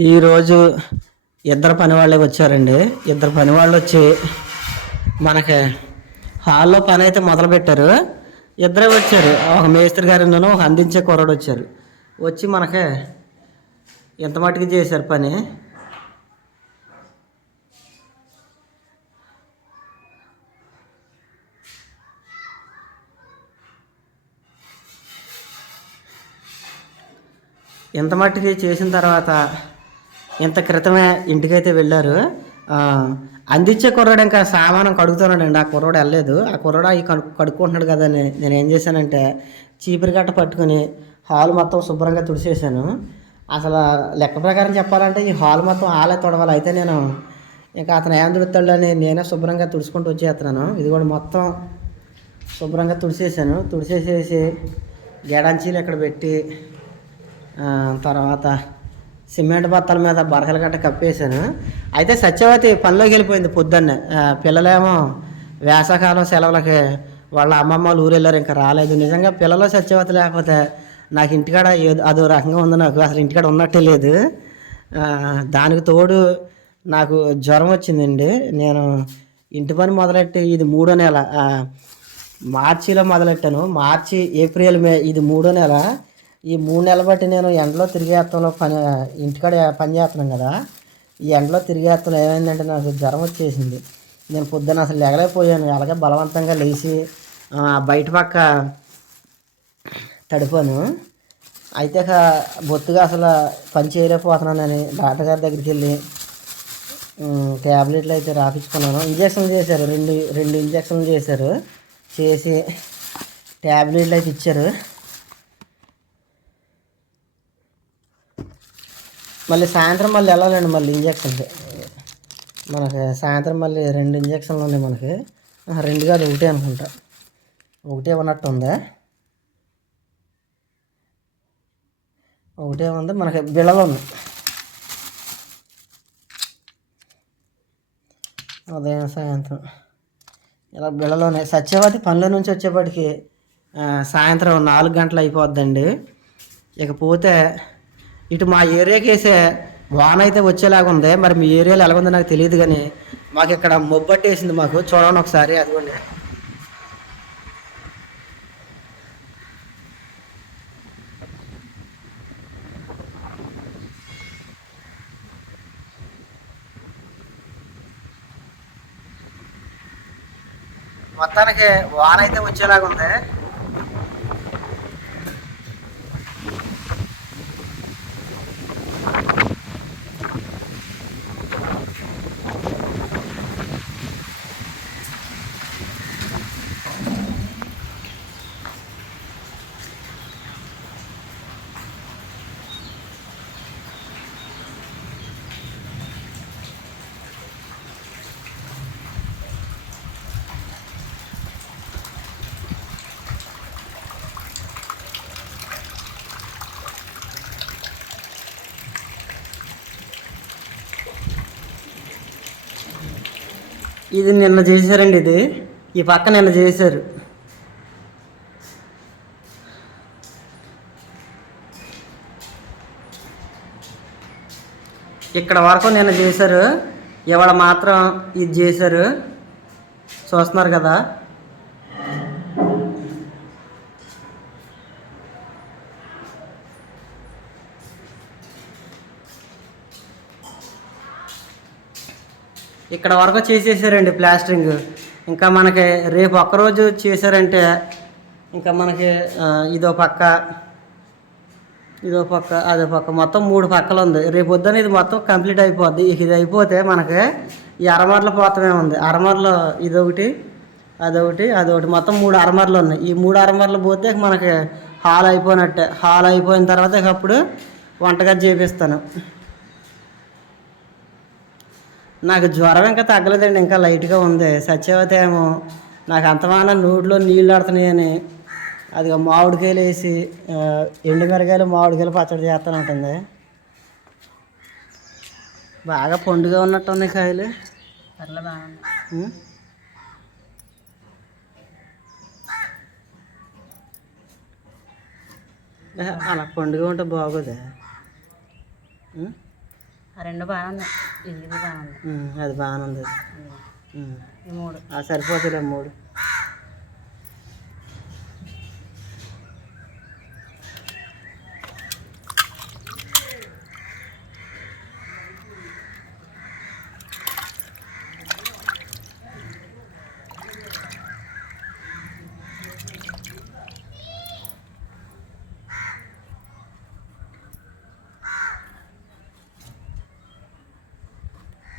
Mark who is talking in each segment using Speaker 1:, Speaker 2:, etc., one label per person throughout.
Speaker 1: ఈరోజు ఇద్దరు పని వాళ్ళే వచ్చారండి. ఇద్దరు పని వాళ్ళు వచ్చి మనకి హాల్లో పని అయితే మొదలు పెట్టారు. ఇద్దరే వచ్చారు. ఒక మేస్త్రి గారు ఒక అందించే కుర్రాడు వచ్చారు. వచ్చి మనకి ఎంత మట్టుకు చేశారు పని? ఎంత మట్టుకి చేసిన తర్వాత ఇంత క్రితమే ఇంటికైతే వెళ్ళారు. అందించే కుర్రాడు ఇంకా సామానం కడుగుతున్నాడండి. ఆ కుర్రాడు వెళ్ళలేదు. ఆ కుర్రాడు అవి కడు కడుక్కుంటున్నాడు కదా అని నేను ఏం చేశానంటే చీపురు గట్ట పట్టుకుని హాల్ మొత్తం శుభ్రంగా తుడిచేసాను అసలు లెక్క ప్రకారం చెప్పాలంటే ఈ హాల్ మొత్తం హాలే తొడవాలి. అయితే నేను ఇంకా అతను ఏం తుడుతాడు అని నేనే శుభ్రంగా తుడుచుకుంటూ వచ్చేస్తున్నాను. ఇది కూడా మొత్తం శుభ్రంగా తుడిచేసాను తుడిచేసేసి గెడంచీలు ఇక్కడ పెట్టి తర్వాత సిమెంట్ బత్తాల మీద బరకల గట్ట కప్పేశాను. అయితే సత్యవతి పనిలోకి వెళ్ళిపోయింది పొద్దున్నే. పిల్లలేమో వేసవకాలం సెలవులకి వాళ్ళ అమ్మమ్మ వాళ్ళు ఊరు వెళ్ళారు ఇంకా రాలేదు. నిజంగా పిల్లలు సత్యవతి లేకపోతే నాకు ఇంటికాడ అదో రకంగా ఉంది నాకు. అసలు ఇంటికాడ ఉన్నట్టే లేదు. దానికి తోడు నాకు జ్వరం వచ్చిందండి. నేను ఇంటి పని మొదలెట్టి ఇది మూడో నెల. మార్చిలో మొదలెట్టాను. మార్చి ఏప్రిల్ మే ఇది మూడో నెల. ఈ మూడు నెలలు బట్టి నేను ఎండలో తిరిగేత్తంలో పని ఇంటికాడ పని చేస్తున్నాను కదా. ఈ ఎండలో తిరిగేత్తం ఏమైందంటే నాకు జ్వరం వచ్చేసింది. నేను పొద్దున్న అసలు లేగలేకపోయాను. అలాగే బలవంతంగా లేచి ఆ, బయట పక్క తడిపాను. అయితే ఇక బొత్తుగా అసలు పని చేయలేకపోతున్నానని డాక్టర్ గారి దగ్గరికి వెళ్ళి ట్యాబ్లెట్లు అయితే రాపించుకున్నాను. ఇంజక్షన్లు చేశారు. రెండు రెండు ఇంజక్షన్లు చేశారు. చేసి ట్యాబ్లెట్లు అయితే ఇచ్చారు. మళ్ళీ సాయంత్రం మళ్ళీ వెళ్ళాలండి మళ్ళీ ఇంజక్షన్కి మనకి సాయంత్రం మళ్ళీ రెండు ఇంజక్షన్లు ఉన్నాయి మనకి. రెండు కాదు ఒకటే అనుకుంటా. ఒకటే ఉన్నట్టు ఉందా. ఒకటే ఉంది మనకి బిళ్ళలు ఉన్నాయి ఉదయం సాయంత్రం. ఇలా బిళ్ళలు ఉన్నాయి. సత్యవతి పనుల నుంచి వచ్చేప్పటికి సాయంత్రం నాలుగు గంటలు అయిపోద్దండి. ఇకపోతే ఇటు మా ఏరియాకి వేసే వాన అయితే వచ్చేలాగా ఉంది. మరి మీ ఏరియాలో ఎలా ఉందో నాకు తెలియదు కానీ మాకు ఇక్కడ మొబ్బట్టేసింది మాకు. చూడండి ఒకసారి అదిగోండి. మొత్తానికి వాన అయితే వచ్చేలాగా ఉంది ఇది నిన్న చేశారండి ఇది. ఈ పక్క నిన్న చేశారు. ఇక్కడ వరకు నిన్న చేశారు. ఇవాళ మాత్రం ఇది చేశారు. చూస్తున్నారు కదా. ఇక్కడ వరకు చేసేసారండి ప్లాస్టరింగ్. ఇంకా మనకి రేపు ఒక్కరోజు చేశారంటే ఇంకా మనకి ఇదో పక్క ఇదో పక్క అదో పక్క మొత్తం మూడు పక్కలు ఉంది. రేపు వద్దన ఇది మొత్తం కంప్లీట్ అయిపోద్ది. ఇది అయిపోతే మనకి ఈ అరమర్ల పోతమే ఉంది. అరమర్లో ఇదొకటి అదొకటి అదొకటి. మొత్తం మూడు అరమర్లు ఉన్నాయి. ఈ మూడు అరమర్లు పోతే మనకి హాల్ అయిపోయినట్టే. హాల్ అయిపోయిన తర్వాత అప్పుడు వంటగది చేపిస్తాను. నాకు జ్వరం ఇంకా తగ్గలేదండి ఇంకా లైట్గా ఉంది. సత్యవతి ఏమో నాకు అంతమాన నోట్లో నీళ్ళు ఆడుతున్నాయని అది మామిడికాయలు వేసి ఎండుమిరకాయలు మామిడికాయలు పచ్చడి చేస్తాను ఉంటుంది బాగా పండుగ ఉన్నట్టు ఉన్నాయి కాయలు. అలా పండుగ ఉంటే బాగోదా.
Speaker 2: రెండు బాగానే ఉంది ఇది బాగానే ఉంది
Speaker 1: అది బాగానే ఉంది
Speaker 2: మూడు.
Speaker 1: ఆ సరిపోతుందిలే మూడు.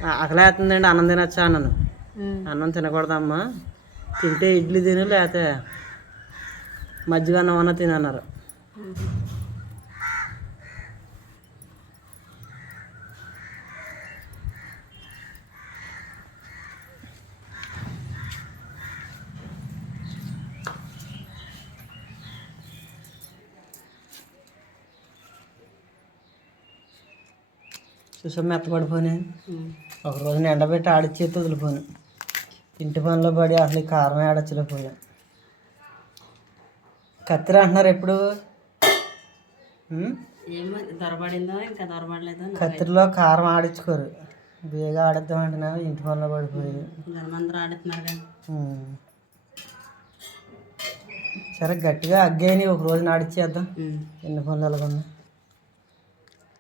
Speaker 1: ఆకలేస్తుందండి అన్నం తినచ్చా అన్నాను. అన్నం తినకూడదమ్మా. తింటే ఇడ్లీ తిను లేకపోతే మజ్జిగ అన్నం అన్న తినన్నారు. చూసా మెత్తపడిపోయి ఒక రోజున ఎండబెట్టి ఆడిచ్చి వదిలిపోయాను ఇంటి పనిలో పడి అసలు కారం ఆడచ్చలేకపోయాను కత్తిర అంటున్నారు ఎప్పుడు? కత్తిరిలో కారం ఆడించుకోరు. బేగా ఆడిద్దాం అంటున్నా ఇంటి పనిలో పడిపోయి. సరే గట్టిగా అగ్గేని ఒక రోజు నాడిచ్చేద్దాం. ఎన్ని పనులు ఎలాగొన్నా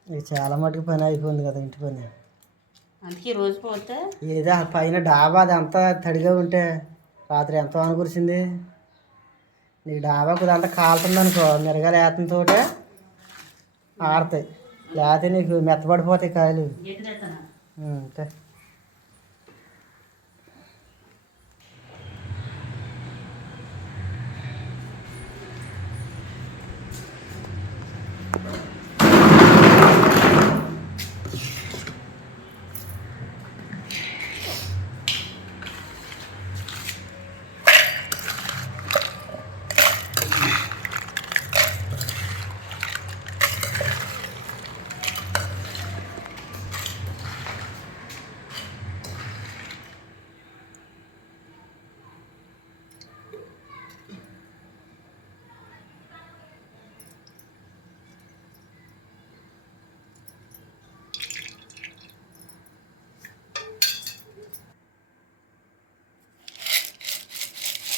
Speaker 1: ఇది చాలా మటుకు పని అయిపోయింది కదా ఇంటి పని.
Speaker 2: అందుకే రోజు పోతే
Speaker 1: ఏదో పైన డాబా అది అంతా తడిగా ఉంటే రాత్రి ఎంత వాన కురిసింది? నీకు డాబా కొద్దిగా అంతా కాలుతుంది అనుకో మిరగాలు వేతంతో ఆడతాయి. లేకపోతే నీకు మెత్తపడిపోతాయి కాయలు. అంతే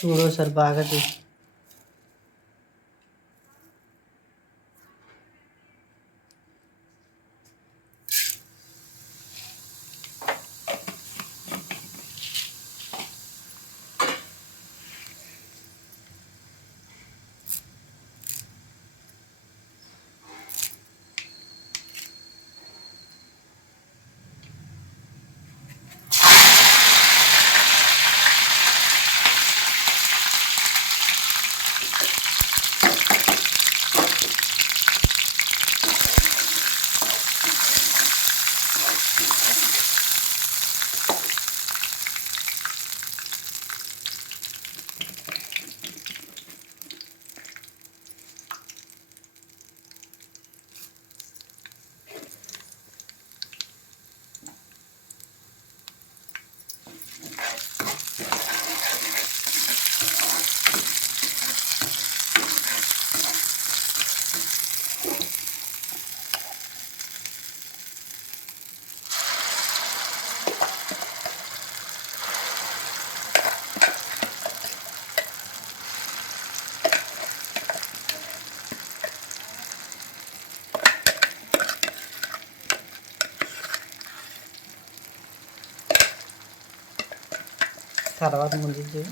Speaker 1: చూడు సార్ బాగా తర్వాత ముందు